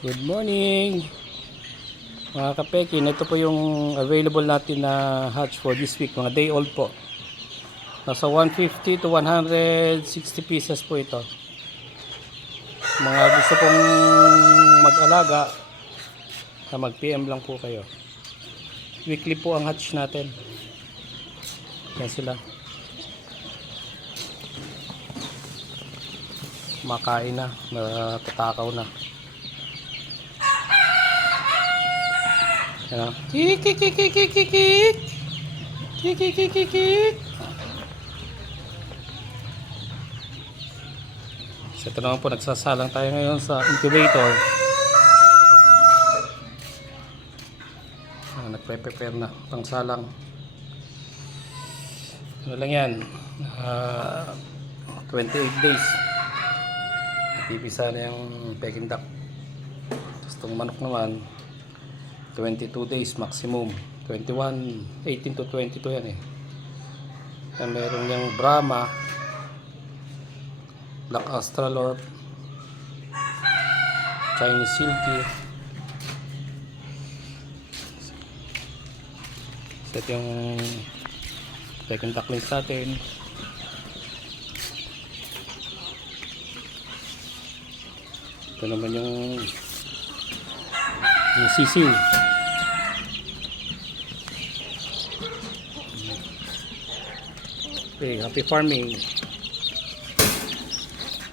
Good morning mga kapekin. Ito po yung available natin na hatch for this week, mga day old po. Nasa 150 to 160 pieces po ito. Mga gusto pong mag-alaga, mag PM lang po kayo. Weekly po ang hatch natin. Yan sila, makain na, natatakaw na. Yan. Kik kik kik kik kik kik kik kik kik kik kik kik. So ito naman po, nagsasalang tayo ngayon sa incubator. Nagpe-prepare na pang salang. Ano lang yan, 28 days natipisa na yung Peking duck. Tapos itong manok naman 22 days maximum, 18 to 22 yan eh. Yan, meron yung Brahma, Black Australorp, Chinese Silky. Set yung second ducklings natin. Ito naman yung sisiw. Okay, happy farming.